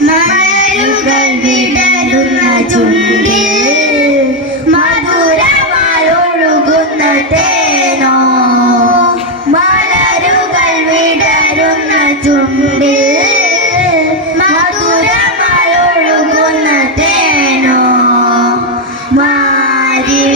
മലരുകൾ വിടരുന്ന ചുണ്ടിൽ മധുരമായൊഴുകുന്ന തേനോ? മലരുകൾ വിടരുന്ന ചുണ്ടിൽ മധുരമായൊഴുകുന്ന തേനോ? മാരി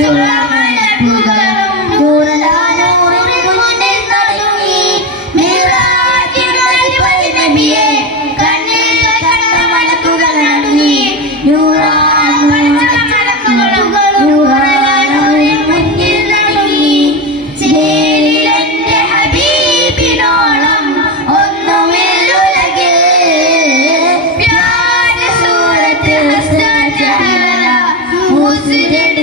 Yeah.